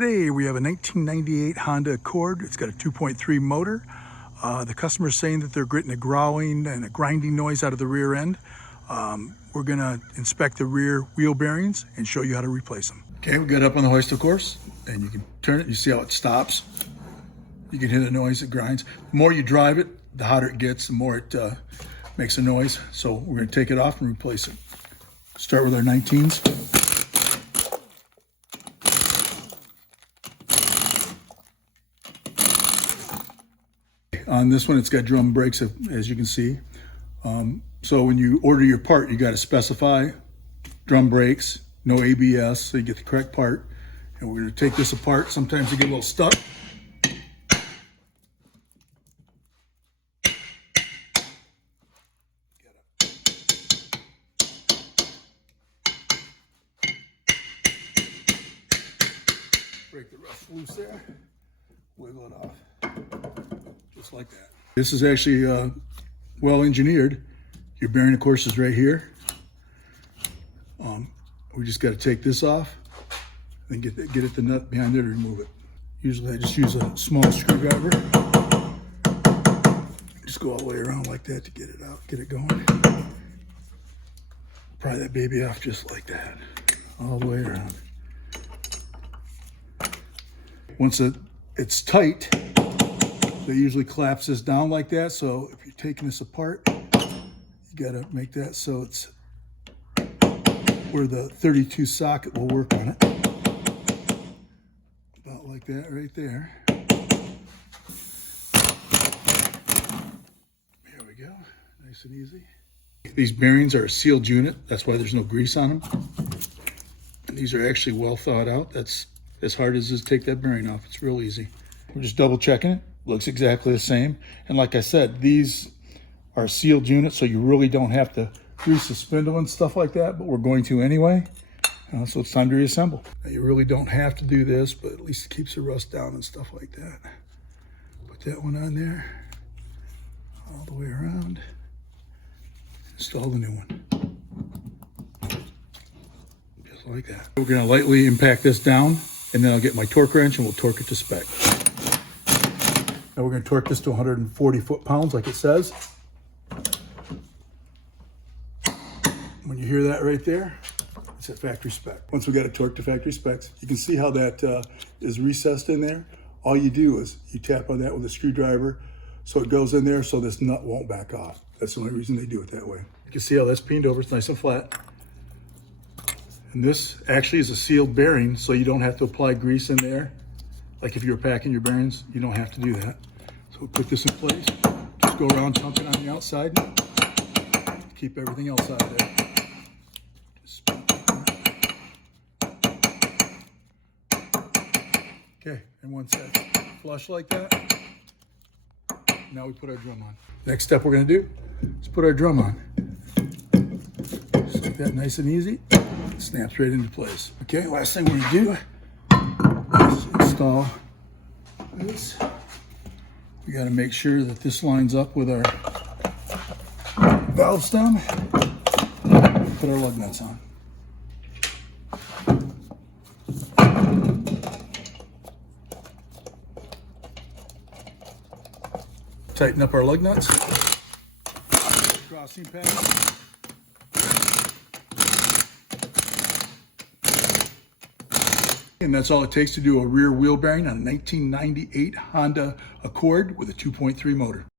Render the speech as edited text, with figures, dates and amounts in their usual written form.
Today we have a 1998 Honda Accord. It's got a 2.3 motor. The customer's saying that they're getting a growling and a grinding noise out of the rear end. We're gonna inspect the rear wheel bearings and show you how to replace them. Okay, we got it up on the hoist, of course, and you can turn it. You see how it stops. You can hear the noise it grinds. The more you drive it, the hotter it gets, the more it makes a noise. So we're gonna take it off and replace it. Start with our 19s. On this one, it's got drum brakes, as you can see. So when you order your part, you got to specify drum brakes, no ABS, so you get the correct part. And we're going to take this apart. Sometimes you get a little stuck. Break the rust loose there, wiggle it off. Just like that. This is actually well engineered. Your bearing, of course, is right here. We just got to take this off and get at the nut behind there to remove it. Usually I just use a small screwdriver. Just go all the way around like that to get it out, get it going. Pry that baby off just like that, all the way around. Once it's tight, they usually collapse this down like that. So if you're taking this apart, you got to make that so it's where the 32 socket will work on it. About like that right there. There we go, nice and easy. These bearings are a sealed unit. That's why there's no grease on them. And these are actually well thought out. That's as hard as it is to take that bearing off. It's real easy. We're just double checking it. Looks exactly the same. And like I said, these are sealed units, so you really don't have to grease the spindle and stuff like that, but we're going to anyway. So it's time to reassemble. Now, you really don't have to do this, but at least it keeps the rust down and stuff like that. Put that one on there, all the way around. Install the new one. Just like that. We're gonna lightly impact this down, and then I'll get my torque wrench and we'll torque it to spec. Now we're going to torque this to 140 foot-pounds like it says. When you hear that right there, it's at factory spec. Once we got it torqued to factory specs, you can see how that is recessed in there. All you do is you tap on that with a screwdriver so it goes in there so this nut won't back off. That's the only reason they do it that way. You can see how that's peened over, it's nice and flat. And this actually is a sealed bearing, so you don't have to apply grease in there. Like if you were packing your bearings, you don't have to do that. So we'll put this in place. Just go around pumping on the outside. Keep everything else out of there. Okay, and once that's flush like that, now we put our drum on. Next step we're gonna do is put our drum on. Just like that, nice and easy. It snaps right into place. Okay, last thing we're gonna do is install this. We got to make sure that this lines up with our valve stem. Put our lug nuts on. Tighten up our lug nuts. Crossing pad. And that's all it takes to do a rear wheel bearing on a 1998 Honda Accord with a 2.3 motor.